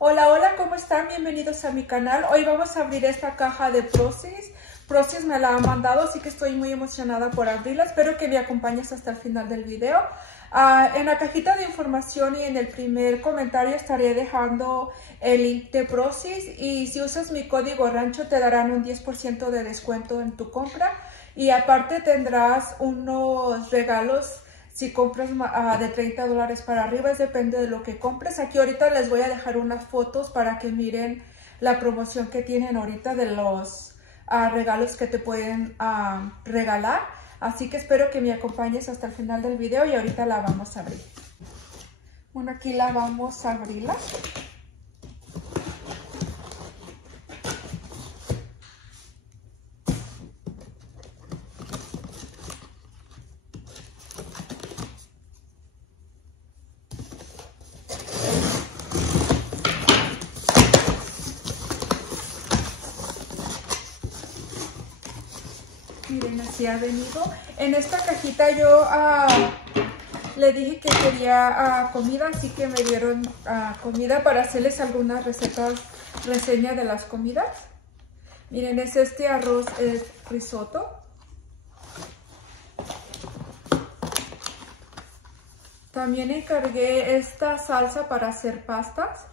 Hola, hola, ¿cómo están? Bienvenidos a mi canal. Hoy vamos a abrir esta caja de Procius. Procius me la ha mandado, así que estoy muy emocionada por abrirla. Espero que me acompañes hasta el final del video. En la cajita de información y en el primer comentario estaré dejando el link de Procius. Y si usas mi código rancho te darán un 10% de descuento en tu compra. Y aparte tendrás unos regalos si compras de $30 para arriba, depende de lo que compres. Aquí ahorita les voy a dejar unas fotos para que miren la promoción que tienen ahorita de los regalos que te pueden regalar. Así que espero que me acompañes hasta el final del video y ahorita la vamos a abrir. Bueno, aquí la vamos a abrirla. Miren, así ha venido. En esta cajita yo le dije que quería comida, así que me dieron comida para hacerles algunas reseña de las comidas. Miren, es este arroz risotto. También encargué esta salsa para hacer pastas.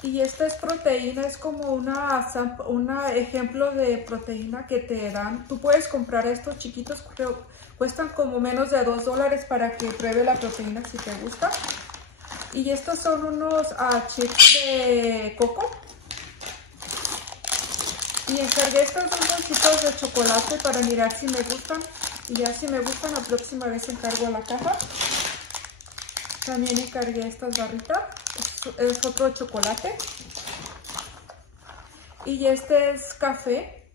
Y esta es proteína, es como un ejemplo de proteína que te dan. Tú puedes comprar estos chiquitos, creo, cuestan como menos de $2 para que pruebe la proteína si te gusta. Y estos son unos chips de coco. Y encargué estos dos bolsitos de chocolate para mirar si me gustan. Y ya si me gustan, la próxima vez encargo la caja. También encargué estas barritas. Es otro chocolate. Y este es café.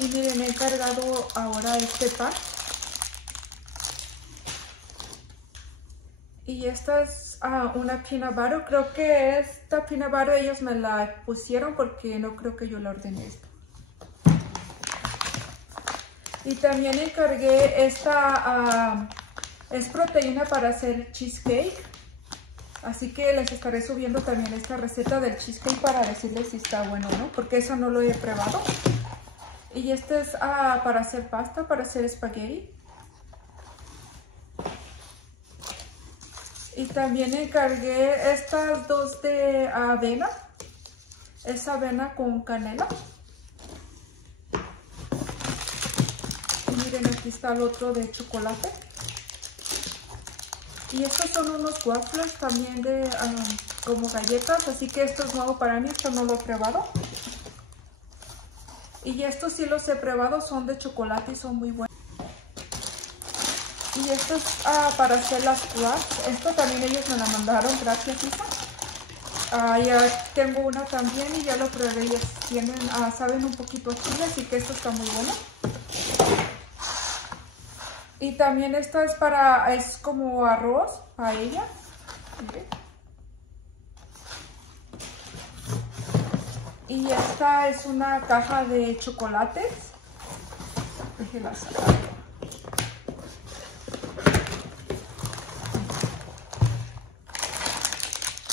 Y miren, he encargado ahora este pan. Y esta es una peanut butter. Creo que esta peanut butter ellos me la pusieron porque no creo que yo la ordené esta. Y también encargué esta... es proteína para hacer cheesecake. Así que les estaré subiendo también esta receta del cheesecake para decirles si está bueno o no. Porque eso no lo he probado. Y este es para hacer pasta, para hacer espagueti. Y también encargué estas dos de avena. Es avena con canela. Y miren, aquí está el otro de chocolate. Y estos son unos waffles también de como galletas, así que esto es nuevo para mí, esto no lo he probado. Y estos sí los he probado, son de chocolate y son muy buenos. Y esto es para hacer las crust, esto también ellos me la mandaron, gracias Isa. Ya tengo una también y ya lo probé, ellos tienen, saben un poquito a chile, así que esto está muy bueno. Y también esta es como arroz paella. ¿Okay? Y esta es una caja de chocolates. Déjenla sacar.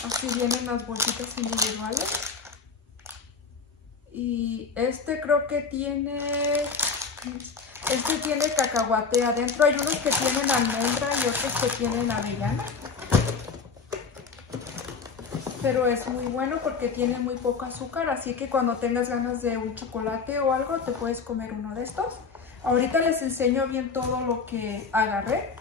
Aquí vienen las bolsitas individuales. Y este creo que tiene... Este tiene cacahuate adentro. Hay unos que tienen almendra y otros que tienen avellana. Pero es muy bueno porque tiene muy poco azúcar. Así que cuando tengas ganas de un chocolate o algo, te puedes comer uno de estos. Ahorita les enseño bien todo lo que agarré.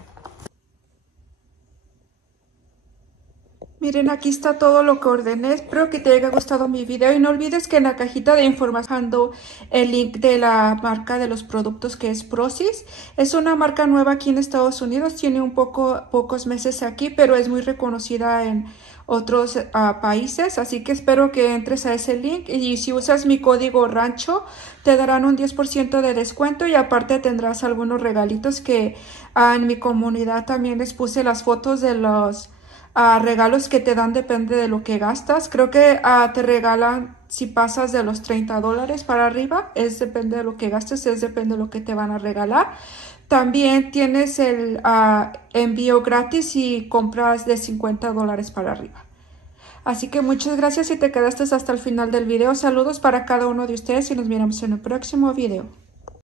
Miren, aquí está todo lo que ordené. Espero que te haya gustado mi video y no olvides que en la cajita de información ando el link de la marca de los productos que es Procius. Es una marca nueva aquí en Estados Unidos, tiene pocos meses aquí, pero es muy reconocida en otros países, así que espero que entres a ese link y si usas mi código rancho te darán un 10% de descuento y aparte tendrás algunos regalitos que en mi comunidad también les puse las fotos de los regalos que te dan, depende de lo que gastas. Creo que te regalan si pasas de los $30 para arriba, depende de lo que gastes, depende de lo que te van a regalar. También tienes el envío gratis si compras de $50 para arriba. Así que muchas gracias si te quedaste hasta el final del video. Saludos para cada uno de ustedes y nos miramos en el próximo video.